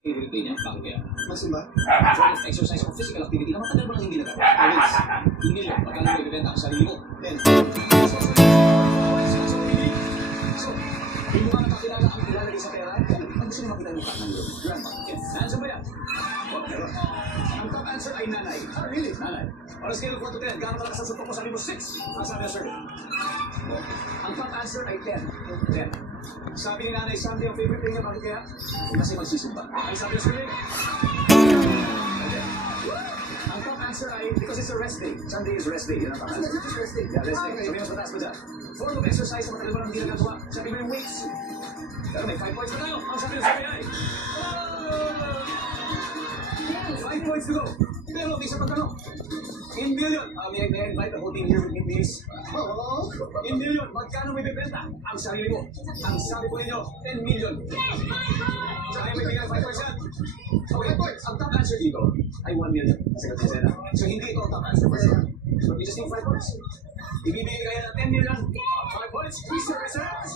i-replay niya. Bakit kaya? Masimba? Form of exercise or physical activity na matagal mo nang hindi nagawa. Always. Hindi mo, pagka mo ibibenta ang sarili mo. Then, So, hindi mo ba nakakilala ang ilalagay sa pera? Ang gusto niyo makita yung mukha ng grandma. Yes. Answer mo yan. What? Ang top answer ay nanay. Ah, really? Nanay. On a scale of 1 to 10, gano'n kalakas ang suntok mo? Sabi mo 6. Ang sabi ng survey. Ang top answer ay 10. 10. Sabi ni nanay, Sunday ang favorite day niya. Bakit kaya? Kasi magsisimba. Ang sabi ng survey? Ang top answer ay because it's a rest day. Sunday is rest day. Yan ang top answer. it's rest day. Yeah, rest day. Okay. Sabi mas mataas mo dyan. Form of exercise sa matagal mo nang hindi nagagawa. Sabi mo yung weights. Pero may 5 points na tayo. Ang sabi ng survey ay 5 points to go. Pero may isa pang tanong. In million, may I invite the whole team here with me, please? oh, In million, magkano may bibenta ang sarili mo? Ang sabi po ninyo, 10 million. So, ay may bigay 5%. Okay, ang top answer dito ay 1 million. Sagot ni Sena. So, hindi ito ang top answer for sure. So, you just need 5 points. Ibibigay kaya ng 10 million. 5 points. Please, sir, research.